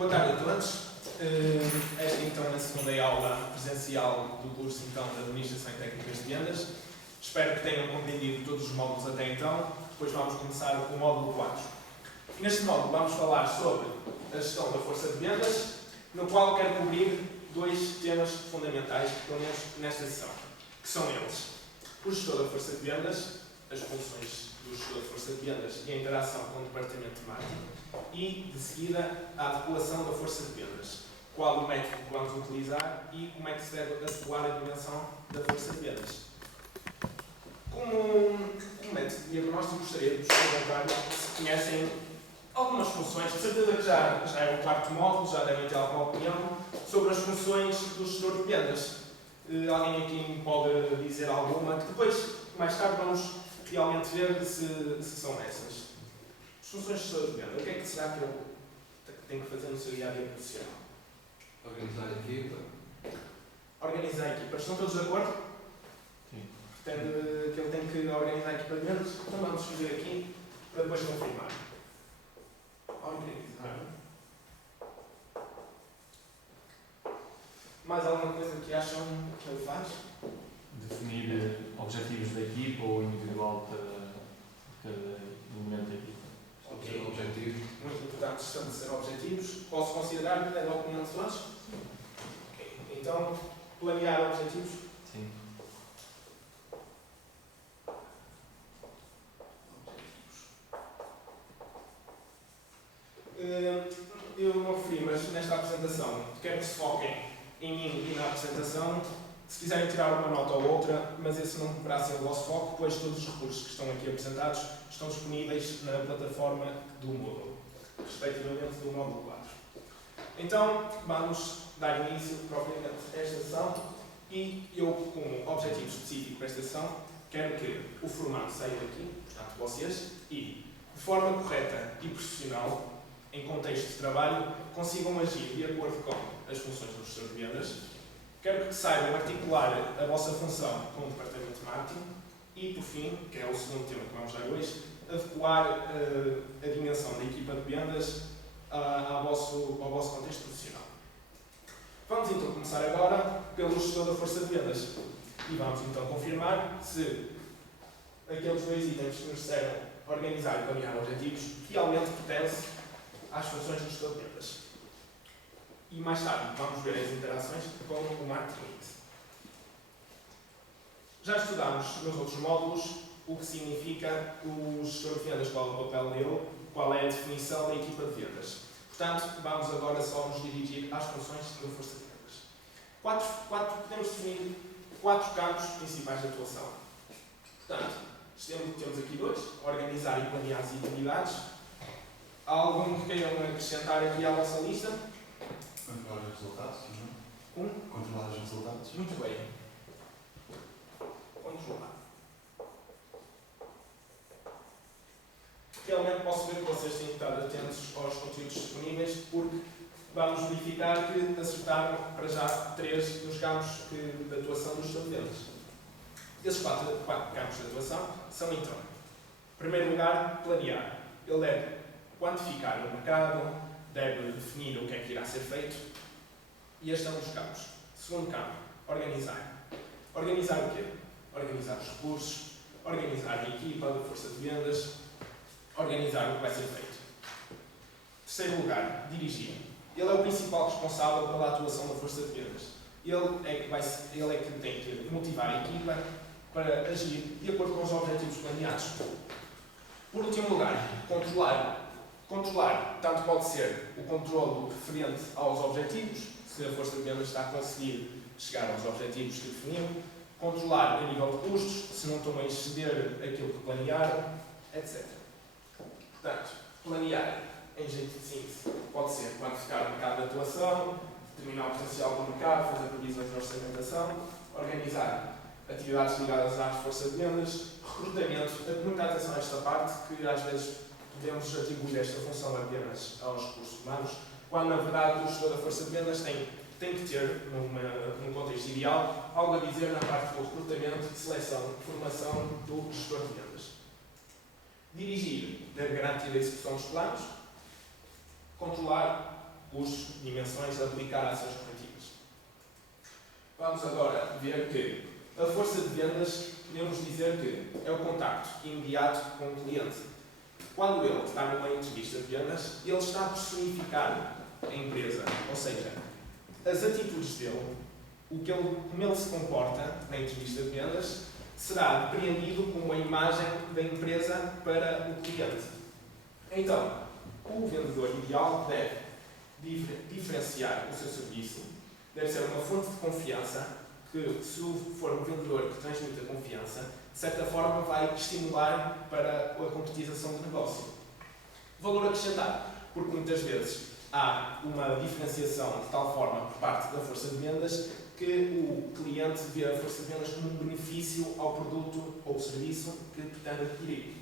Boa tarde a todos. Esta então é a segunda aula presencial do curso então, de Administração e Técnicas de Vendas. Espero que tenham compreendido todos os módulos até então. Depois vamos começar com o módulo 4. Neste módulo vamos falar sobre a gestão da força de vendas, no qual quero cobrir dois temas fundamentais, pelo menos nesta sessão, que são eles: o gestor da força de vendas, as funções do gestor da força de vendas e a interação com o departamento de marketing, e, de seguida, a adequação da força de vendas, qual o método que vamos utilizar e como é que se deve adequar a dimensão da força de vendas. Como método de diagnóstico, gostaria de vos perguntar se conhecem algumas funções. De certeza que já é o quarto módulo, já devem ter alguma opinião sobre as funções do gestor de vendas. Alguém aqui me pode dizer alguma, que depois, mais tarde, vamos realmente ver se são essas. As funções do gestor de vendas, o que é que será que ele tem que fazer no seu dia-a-dia profissional? Organizar a equipa. Organizar a equipa. Estão todos de acordo? Sim. Pretende que ele tem que organizar a equipa de vendas? Então vamos fazer aqui para depois confirmar. Organizar. Mais alguma coisa que acham que ele faz? Definir objetivos da equipa ou individual para cada elemento da equipa. Ok. Objetivo. Muito importante estabelecer objetivos. Posso considerar que é da opinião de todos? Ok. Então, planear objetivos. Sim. Eu não referi, mas nesta apresentação quero que se foquem em mim e na apresentação. Se quiserem tirar uma nota ou outra, mas esse não deverá ser o vosso foco, pois todos os recursos que estão aqui apresentados estão disponíveis na plataforma do Moodle, respectivamente do módulo 4. Então, vamos dar início propriamente a esta sessão e eu, como objetivo específico para esta sessão, quero que o formato saia daqui, portanto vocês, e de forma correta e profissional, em contexto de trabalho, consigam agir de acordo com as funções do gestor de vendas. Quero que saibam articular a vossa função com o departamento de marketing e, por fim, que é o segundo tema que vamos dar hoje, adequar a dimensão da equipa de vendas ao vosso contexto profissional. Vamos então começar agora pelo gestor da força de vendas e vamos então confirmar se aqueles dois itens que nos disseram organizar e planear objetivos realmente pertencem às funções do gestor de vendas. E mais tarde vamos ver as interações com o marketing. Já estudámos nos outros módulos o que significa o gestor de vendas, qual é o papel dele, qual é a definição da equipa de vendas. Portanto, vamos agora só nos dirigir às funções da força de vendas. Podemos definir 4 campos principais de atuação. Portanto, temos aqui dois: organizar e planear as atividades. Há algum que queiram acrescentar aqui à vossa lista? Controlar os resultados, não? Controlar os resultados. Muito bem. Controlar. Realmente posso ver que vocês têm estado atentos aos conteúdos disponíveis, porque vamos verificar que acertaram para já 3 dos campos de atuação dos gestor de vendas. Esses 4 campos de atuação são então: em primeiro lugar, planear. Ele deve quantificar o mercado, deve definir o que é que irá ser feito, e este é um dos campos. Segundo campo, organizar. Organizar o quê? Organizar os recursos, organizar a equipa de força de vendas, organizar o que vai ser feito. Terceiro lugar, dirigir. Ele é o principal responsável pela atuação da força de vendas. Ele é que tem que motivar a equipa para agir de acordo com os objetivos planeados. Por último lugar, controlar. Controlar tanto pode ser o controlo referente aos objetivos, se a força de vendas está a conseguir chegar aos objetivos que definiu, controlar a nível de custos, se não estão a exceder aquilo que planearam, etc. Portanto, planear, em jeito de síntese, pode ser quantificar o mercado de atuação, determinar o potencial do mercado, fazer previsões de orçamentação, organizar atividades ligadas à força de vendas, recrutamento. Muita atenção a esta parte, que às vezes podemos atribuir esta função apenas aos recursos humanos, quando na verdade o gestor da força de vendas tem que ter, num contexto ideal, algo a dizer na parte do recrutamento, seleção, formação do gestor de vendas. Dirigir, deve garantir a execução dos planos. Controlar, custos, dimensões a aplicar às suas operativas. Vamos agora ver que a força de vendas, podemos dizer que é o contacto imediato com o cliente. Quando ele está numa entrevista de vendas, ele está a personificar a empresa, ou seja, as atitudes dele, como ele se comporta na entrevista de vendas, será depreendido como a imagem da empresa para o cliente. Então, o vendedor ideal deve diferenciar o seu serviço, deve ser uma fonte de confiança, que se for um vendedor que transmite a confiança, de certa forma vai estimular para a concretização do negócio. Valor acrescentado, porque muitas vezes há uma diferenciação de tal forma por parte da força de vendas que o cliente vê a força de vendas como um benefício ao produto ou serviço que pretende adquirir.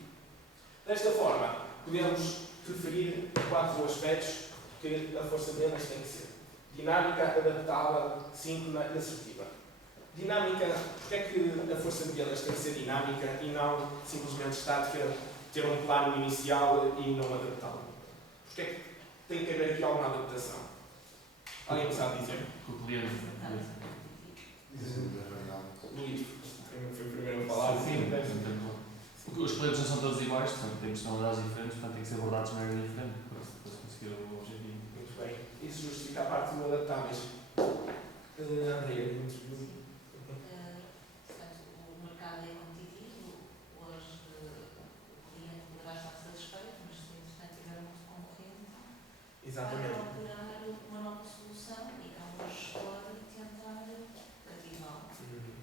Desta forma, podemos referir 4 aspectos que a força de vendas tem que ser: dinâmica, adaptável, síncrona e assertiva. Dinâmica, porque é que a força de vendas tem que ser dinâmica e não simplesmente estática, ter um plano inicial e não adaptável? Porque é que tem que haver aqui alguma adaptação? Alguém sabe dizer? Que o cliente. Luís, foi o primeiro a falar. Sim, os clientes não são todos iguais, portanto, têm personalidades diferentes, portanto, têm que ser abordados de maneira diferente para se conseguir o objetivo. Muito bem. Isso justifica a parte do adaptáveis. Andréia, portanto, o mercado é competitivo, hoje o cliente poderá estar satisfeito, mas se entretanto tiver muito concorrente, exatamente. vai procurar uma nova solução e como gestor tentar ativá-lo.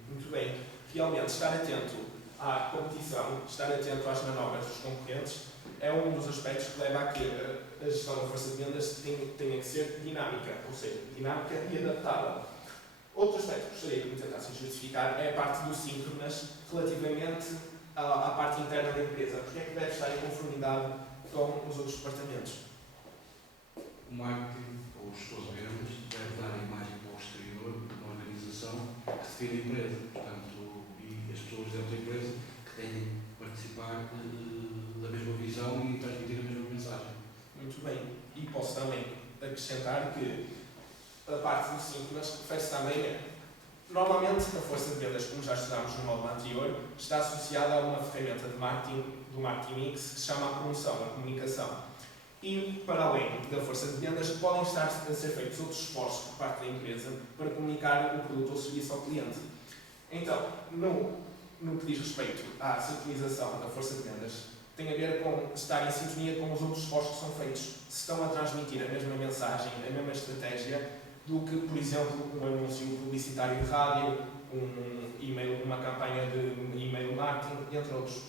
Muito bem. Realmente, estar atento à competição, estar atento às manobras dos concorrentes, é um dos aspectos que leva a que a gestão da força de vendas tenha que ser dinâmica, ou seja, dinâmica e adaptável. Outro aspecto que gostaria que me tentassem justificar é a parte dos síncronas relativamente à parte interna da empresa. Porque é que deve estar em conformidade com os outros departamentos? O marketing ou os gestores de vendas deve dar a imagem para o exterior de uma organização que define a empresa. Portanto, e as pessoas dentro da empresa que têm de participar da mesma visão e transmitir a mesma mensagem. Muito bem. E posso também acrescentar que a parte dos síncronas refere-se também a... Normalmente, a força de vendas, como já estudámos no módulo anterior, está associada a uma ferramenta de marketing, do marketing mix, que se chama a promoção, a comunicação. E, para além da força de vendas, podem estar a ser feitos outros esforços por parte da empresa para comunicar o produto ou serviço ao cliente. Então, no que diz respeito à sincronização da força de vendas, tem a ver com estar em sintonia com os outros esforços que são feitos. Se estão a transmitir a mesma mensagem, a mesma estratégia, do que, por exemplo, um anúncio publicitário de rádio, um e-mail, uma campanha de e-mail marketing, entre outros.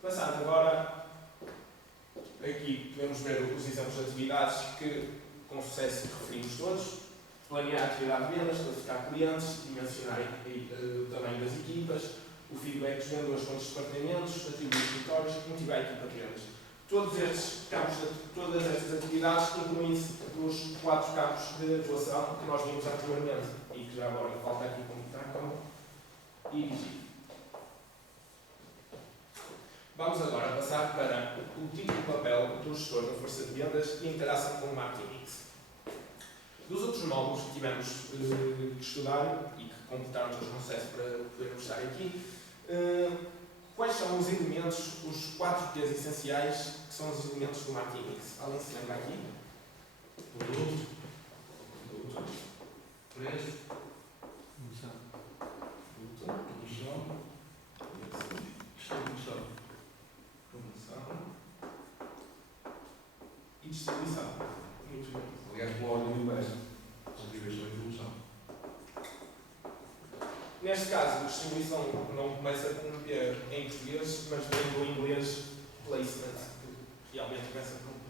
Passando agora, aqui podemos ver os exemplos de atividades que, com sucesso, referimos todos. Planear a atividade de vendas, classificar clientes, dimensionar o tamanho das equipas, o feedback dos vendedores com os departamentos, atribuir os vitórias, motivar a equipa de vendas. Todos estes campos, todas estas atividades incluem-se nos 4 campos de atuação que nós vimos anteriormente e que já agora falta aqui completar como dirigir. Vamos agora passar para o tipo de papel do gestor da força de vendas e a interação com o marketing mix. Dos outros módulos que tivemos que estudar e que completaram o processo para podermos estar aqui, quais são os elementos, os 4 P's essenciais que são os elementos do marketing mix? Alguém se lembra aqui? Produto, preço, promoção, distribuição. Promoção e distribuição. Muito bem. Aliás, uma ordem inversa. Distribuição e promoção. Neste caso, a distribuição não começa com um P em português, mas vem do inglês placement, que realmente começa com um P.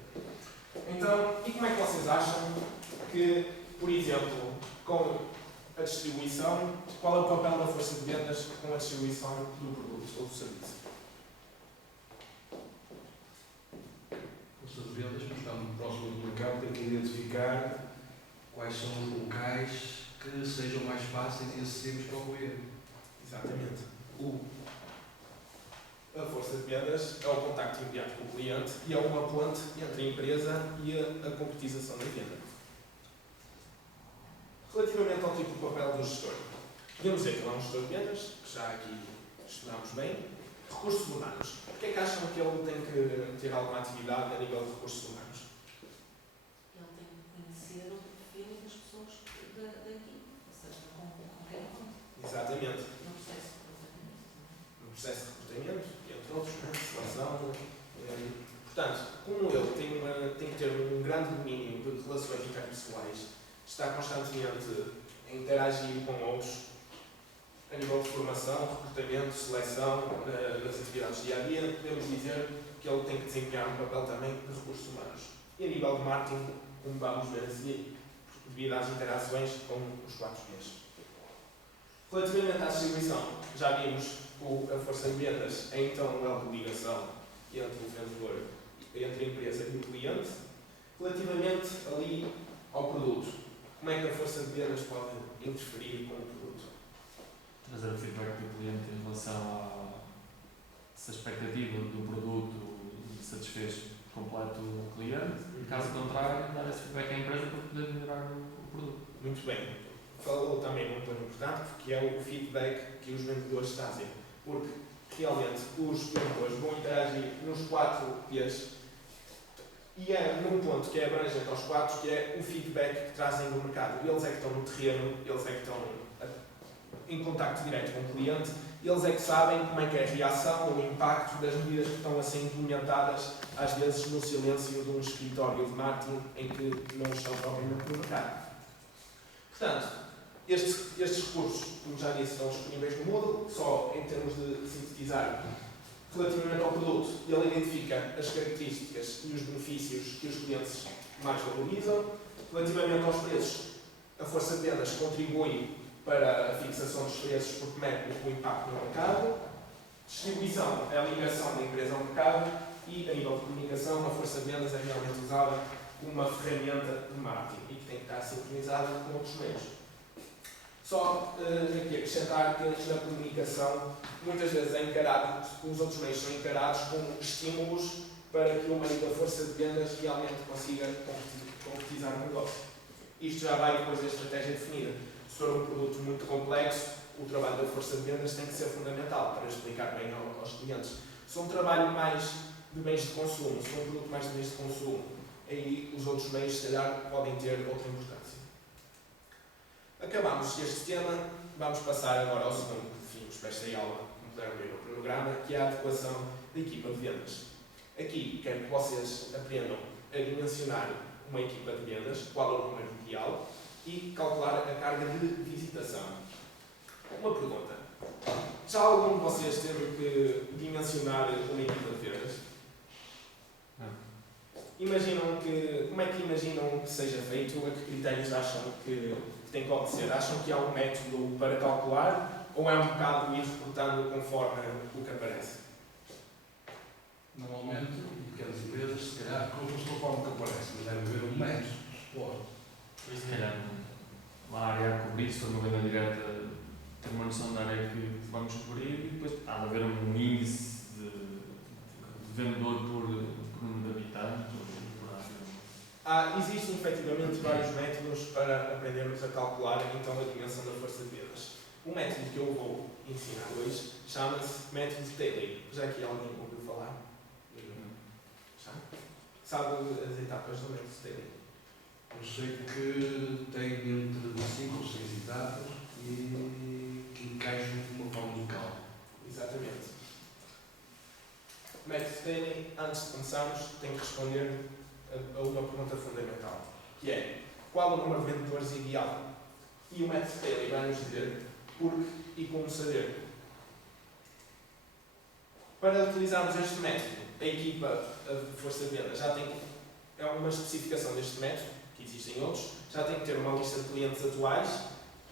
Então, e como é que vocês acham que, por exemplo, com a distribuição, qual é o papel da força de vendas com a distribuição do produto ou do serviço? Força de vendas, porque estamos próximo do mercado, tem que identificar quais são os locais que sejam mais fáceis e acessíveis para o cliente. Exatamente. A força de vendas é o contacto imediato com o cliente e é uma ponte entre a empresa e a concretização da venda. Relativamente ao tipo de papel do gestor, podemos dizer que ele é um gestor de vendas, que já aqui estudamos bem. Recursos humanos. Por que é que acham que ele tem que ter alguma atividade a nível de recursos humanos? Ele tem que conhecer o perfil das pessoas da equipe, ou seja, com quem conta, Exatamente. no processo de recrutamento. No processo de recrutamento, entre outros, seleção. Portanto, como ele tem que ter um grande domínio de relações interpessoais, está constantemente a interagir com outros, a nível de formação, recrutamento, seleção, nas atividades do dia-a-dia, podemos dizer que ele tem que desempenhar um papel também de recursos humanos. E a nível de marketing, como vamos ver a seguir, devido às interações com os 4Ps. Relativamente à distribuição, já vimos que a força de vendas é então um elo de ligação entre o vendedor, entre a empresa e o cliente. Relativamente ali ao produto, como é que a força de vendas pode interferir com o produto? Trazer o feedback do cliente em relação a se a expectativa do produto satisfez completo o cliente, e caso contrário, dar esse feedback à empresa para poder melhorar o produto. Muito bem. Falou também num ponto importante, que é o feedback que os vendedores trazem. Porque realmente os vendedores vão interagir nos 4 P's e é num ponto que é abrangente aos 4, que é o feedback que trazem do mercado. Eles é que estão no terreno, eles é que estão em contacto direto com o cliente, eles é que sabem como é que é a reação ou o impacto das medidas que estão a ser implementadas, às vezes no silêncio de um escritório de marketing em que não estão propriamente no mercado. Portanto, estes recursos, como já disse, estão disponíveis no Moodle, só em termos de sintetizar. Relativamente ao produto, ele identifica as características e os benefícios que os clientes mais valorizam. Relativamente aos preços, a força de vendas contribui para a fixação dos preços porque mede o impacto no mercado. Distribuição é a ligação da empresa ao mercado e, a nível de comunicação, a força de vendas é realmente usada como uma ferramenta de marketing e que tem que estar sincronizada com outros meios. Só aqui acrescentar que na comunicação muitas vezes é encarado, os outros meios são encarados como estímulos para que o meio da força de vendas realmente consiga concretizar o negócio. Isto já vai depois da estratégia definida. Se for um produto muito complexo, o trabalho da força de vendas tem que ser fundamental para explicar bem aos clientes. Se for um trabalho mais de bens de consumo, se for um produto mais de bens de consumo, aí os outros meios, se calhar, podem ter outra importância. Acabamos este tema, vamos passar agora ao segundo que definimos para esta aula, como puderam ver no cronograma, que é a adequação da equipa de vendas. Aqui, quero que vocês aprendam a dimensionar uma equipa de vendas, qual é o número ideal, e calcular a carga de visitação. Uma pergunta. Já algum de vocês teve que dimensionar uma equipa de vendas? Como é que imaginam que seja feito? A que critérios acham que tem que obedecer? Acham que há um método para calcular ou é um bocado ir reportando conforme o que aparece? Normalmente, em pequenas empresas, se calhar, contam-se conforme o que aparece, mas deve haver um método de suporte. E se calhar uma área a cobrir, se for uma venda direta, ter uma noção da área que vamos cobrir e depois há de haver um índice de vendedor por número de habitantes. Existem efetivamente vários métodos para aprendermos a calcular então a dimensão da força de vendas. O método que eu vou ensinar hoje chama-se método de Taylor. Já que alguém ouviu falar? Já? Sabe as etapas do método de Taylor? Eu sei que tem entre 5 ou 6 etapas e que encaixam de uma forma local. Exatamente. O método de Taylor, antes de começarmos, tem que responder a uma pergunta fundamental, que é: qual o número de vendedores ideal? E o método de Taylor vai-nos dizer porque e como saber. Para utilizarmos este método, a equipa de força de venda já tem uma especificação deste método, que existem outros, já tem que ter uma lista de clientes atuais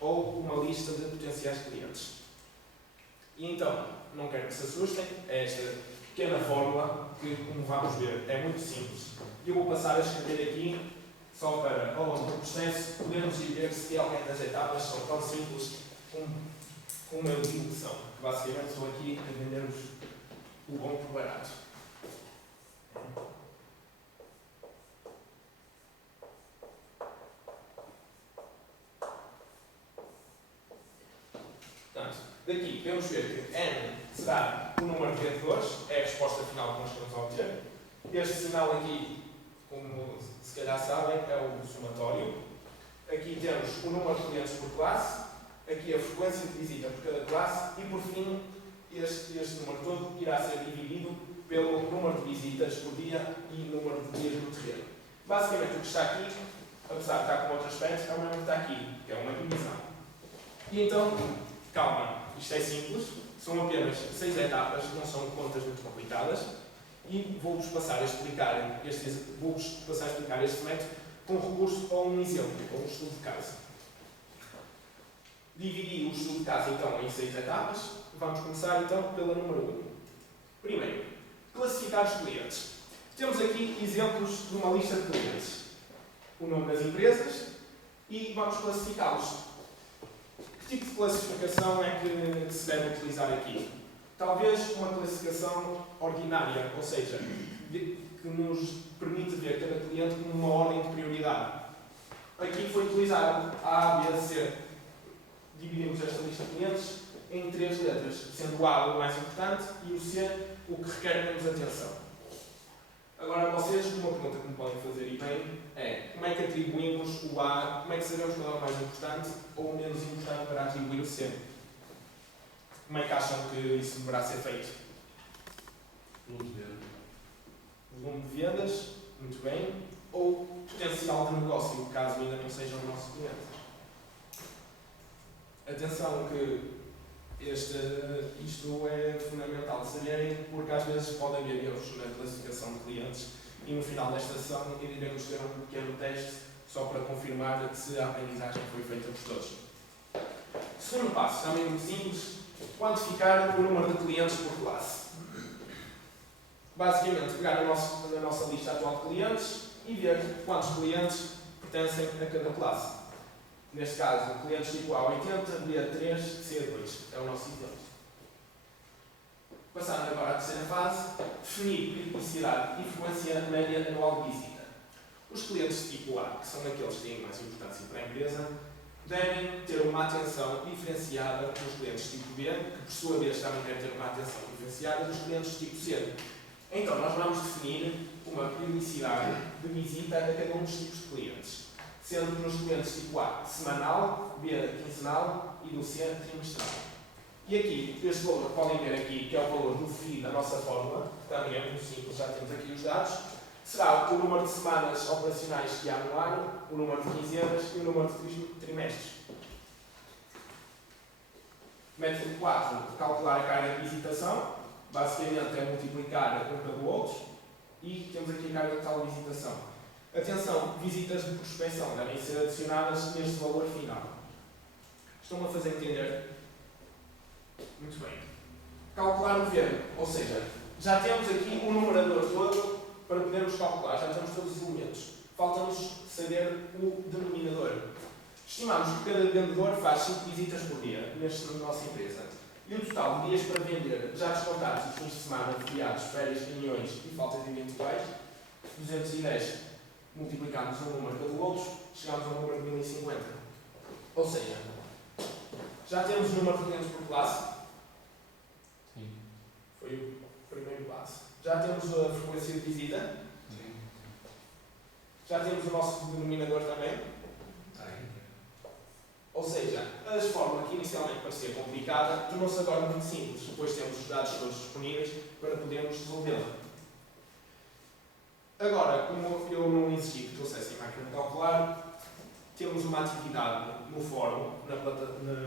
ou uma lista de potenciais clientes. E então, não quero que se assustem, é esta pequena fórmula que, como vamos ver, é muito simples. Eu vou passar a escrever aqui, só para, ao longo do processo, podermos ir ver se realmente as etapas são tão simples como eu digo que são. Basicamente, estou aqui a vender-vos o bom por barato. Portanto, daqui podemos ver que N será o número de vendedores, é a resposta final que nós queremos obter. Este sinal aqui, como se calhar sabem, é o somatório. Aqui temos o número de clientes por classe, aqui a frequência de visita por cada classe e, por fim, este número todo irá ser dividido pelo número de visitas por dia e número de dias no terreno. Basicamente, o que está aqui, apesar de estar com outro aspecto, é o mesmo que está aqui, que é uma divisão. E então, calma, isto é simples, são apenas 6 etapas, não são contas muito complicadas, e vou-vos passar a explicar este método com recurso a um exemplo, a um estudo de caso. Dividi o estudo de caso então em 6 etapas. Vamos começar então pela número 1. Primeiro, classificar os clientes. Temos aqui exemplos de uma lista de clientes. O nome das empresas e vamos classificá-los. Que tipo de classificação é que se deve utilizar aqui? Talvez uma classificação ordinária, ou seja, que nos permite ver cada cliente com uma ordem de prioridade. Aqui foi utilizado A, B, C. Dividimos esta lista de clientes em 3 letras, sendo o A o mais importante e o C o que requer menos atenção. Agora vocês, uma pergunta que me podem fazer e bem é como é que atribuímos o A, como é que sabemos qual é o mais importante ou o menos importante para atribuir o C? Como é que acham que isso deverá ser feito? Volume de vendas, muito bem, ou potencial de negócio, caso ainda não seja o nosso cliente. Atenção que isto é fundamental de saberem, porque às vezes pode haver erros na classificação de clientes e no final desta sessão iremos ter um pequeno teste só para confirmar se a aprendizagem foi feita por todos. Segundo passo, também muito simples, quantificar o número de clientes por classe. Basicamente, pegar a nossa lista atual de clientes e ver quantos clientes pertencem a cada classe. Neste caso, clientes tipo A80, B3, C2. É o nosso exemplo. Passando agora à terceira fase, definir periodicidade e frequência média anual de visita. Os clientes tipo A, que são aqueles que têm mais importância para a empresa, devem ter uma atenção diferenciada dos clientes tipo B, que por sua vez também devem ter uma atenção diferenciada dos clientes tipo C. Então, nós vamos definir uma periodicidade de visita a cada um dos tipos de clientes, sendo que nos clientes tipo A, semanal, B, quinzenal e do C, trimestral. E aqui, este valor, podem ver aqui, que é o valor do FI da nossa fórmula, que também é muito simples, já temos aqui os dados, será o número de semanas operacionais que há no ano, o número de quinzenas e o número de trimestres. Método 4, calcular a carga de visitação. Basicamente é multiplicar um pelo outro. E temos aqui a carga total de visitação. Atenção, visitas de prospecção devem ser adicionadas neste valor final. Estão a fazer entender? Muito bem. Calcular o V, ou seja, já temos aqui o numerador todo para podermos calcular, já temos todos os elementos. Falta-nos saber o denominador. Estimamos que cada vendedor faz 5 visitas por dia na nossa empresa. E o total de dias para vender, já descontados os fins de semana, feriados, férias, reuniões e faltas de eventuais, 210 multiplicamos um número pelo outro, chegamos ao número de 1050. Ou seja, já temos o número de clientes por classe. Sim. Foi o primeiro passo. Já temos a frequência de visita. Sim. Já temos o nosso denominador também. Ou seja, a fórmula que inicialmente parecia complicada tornou-se agora muito simples, depois temos os dados todos disponíveis para podermos resolvê-la. Agora, como eu não exigi que trouxessem máquina de calcular, temos uma atividade no fórum, na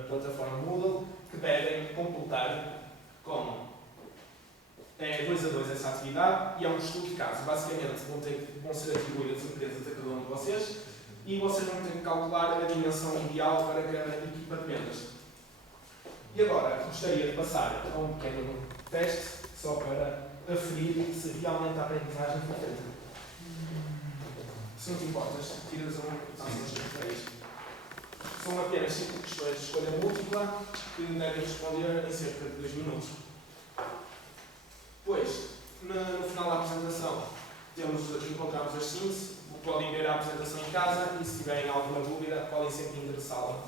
plataforma Moodle, que devem completar com 2 a 2 essa atividade e é um estudo de caso. Basicamente, vão ser atribuídas empresas a cada um de vocês e vocês vão ter que calcular a dimensão ideal para cada equipa de vendas. E agora, gostaria de passar a um pequeno teste, só para aferir se realmente a aprendizagem foi feita. Se não te importas, tiras as 3. São apenas 5 questões de escolha múltipla que devem responder em cerca de 2 minutos. Depois, no final da apresentação encontramos as síntese, podem ver a apresentação em casa e se tiverem alguma dúvida podem sempre endereçá-la.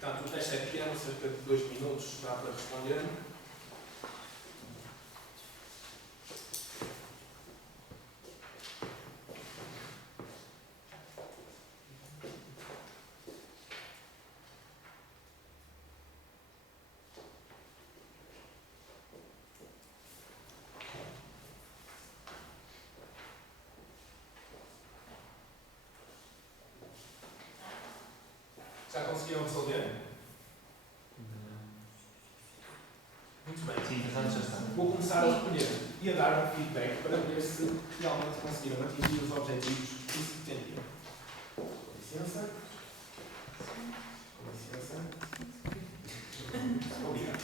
Portanto, o teste é pequeno, cerca de 2 minutos dá para responder. Já conseguiram resolver? Muito bem. Sim, interessante já está. Vou começar a recolher e a dar um feedback para ver se realmente conseguiram atingir os objetivos que se pretendiam. Com licença. Com licença. Obrigado.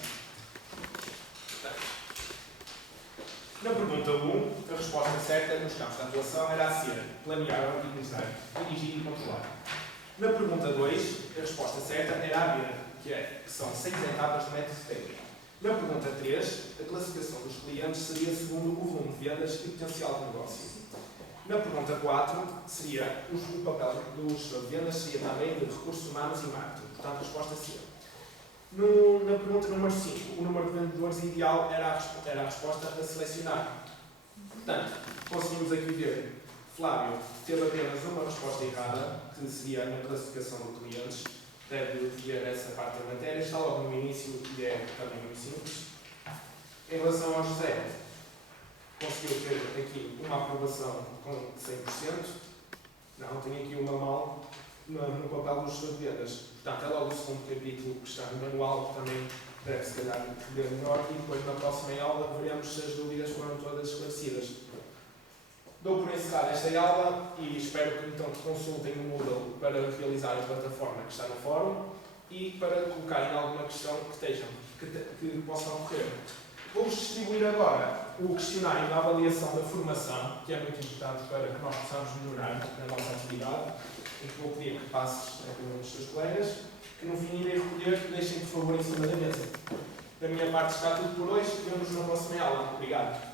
Na pergunta 1, a resposta certa nos campos de atuação era a ser planear, organizar, dirigir e controlar. Na pergunta 2, a resposta certa era a B, que são 6 etapas do método técnico. Na pergunta 3, a classificação dos clientes seria segundo o volume de vendas e potencial de negócio. Na pergunta 4, seria o papel do gestor de vendas seria também de recursos humanos e marketing. Portanto, a resposta C. Na pergunta número 5, o número de vendedores ideal era a resposta a selecionar. Portanto, conseguimos aqui ver, Flávio teve apenas uma resposta errada, que seria na classificação de clientes. Deve ver essa parte da matéria, está logo no início e é também muito simples. Em relação ao José, conseguiu ter aqui uma aprovação com 100%. Não, tem aqui uma mal no papel dos gestor de vendas. Portanto, é logo o segundo capítulo que está no manual, que também deve se calhar ver melhor, e depois na próxima aula veremos se as dúvidas foram todas esclarecidas. Dou por encerrada esta aula e espero que então consultem o Moodle para realizar a plataforma que está no fórum e para colocarem alguma questão que possam ocorrer. Vou-vos distribuir agora o questionário da avaliação da formação, que é muito importante para que nós possamos melhorar na nossa atividade, e que vou pedir que passes a cada um dos seus colegas, que no fim irei recolher, deixem por favor em cima da mesa. Da minha parte está tudo por hoje, vemos na próxima aula. Obrigado.